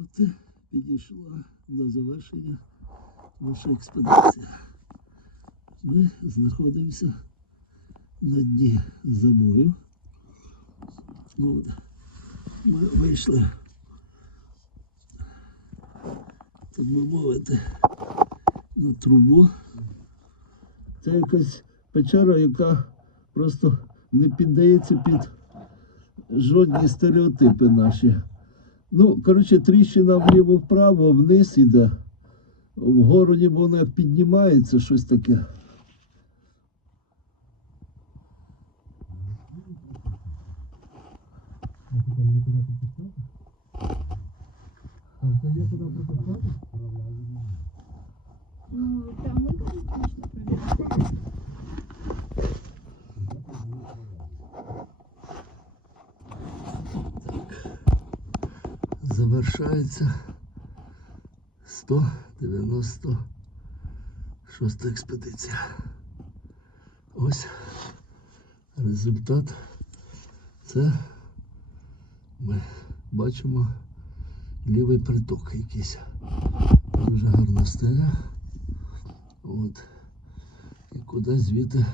От підійшла до завершення наша експедиція. Ми знаходимося на дні забою. От. Ми вийшли, так би мовити, на трубу. Це якась печера, яка просто не піддається під жодні стереотипи наші. Ну, коротше, тріщина вліво-вправо, вниз іде. Вгору ніби воно піднімається, щось таке. Ну, Завершається 196 експедиція. Ось результат. Це ми бачимо лівий приток якийсь. Дуже гарна стеля. От. І кудись звідти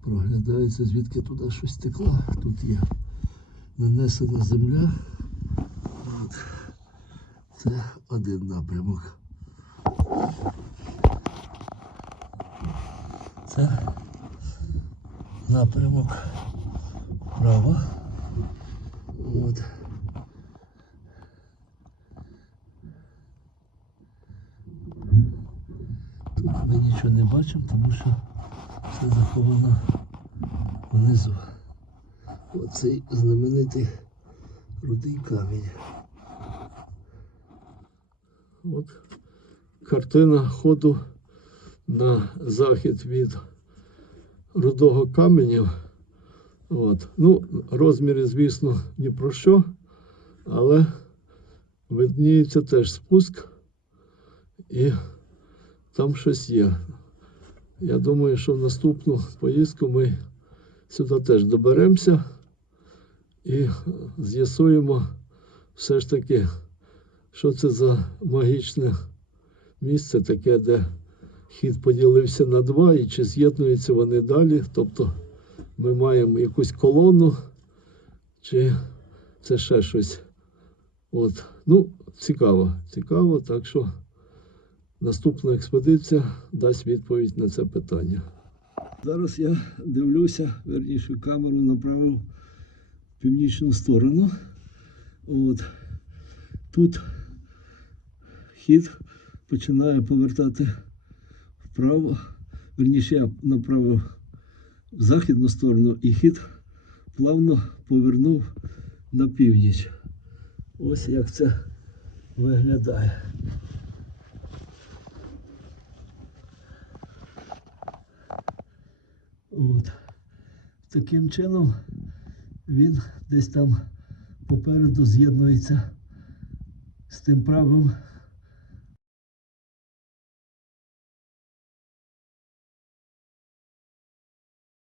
проглядається, звідки туди щось текло. Тут є нанесена земля. Це один напрямок. Це напрямок вправо. От. Тут ми нічого не бачимо, тому що все заховано внизу. Оцей знаменитий рудий камінь. От картина ходу на захід від рудого каменю. От. Ну, розміри, звісно, ні про що, але видніється теж спуск і там щось є. Я думаю, що в наступну поїздку ми сюди теж доберемося і з'ясуємо все ж таки, що це за магічне місце таке, де хід поділився на два, і чи з'єднуються вони далі. Тобто ми маємо якусь колону, чи це ще щось. От. Ну, цікаво, цікаво, так що наступна експедиція дасть відповідь на це питання. Зараз я дивлюся, верніше камеру направив в північну сторону. От. Тут хід починає повертати вправо. Верніше я направив в західну сторону і хід плавно повернув на північ. Ось як це виглядає. От. Таким чином він десь там попереду з'єднується з тим правим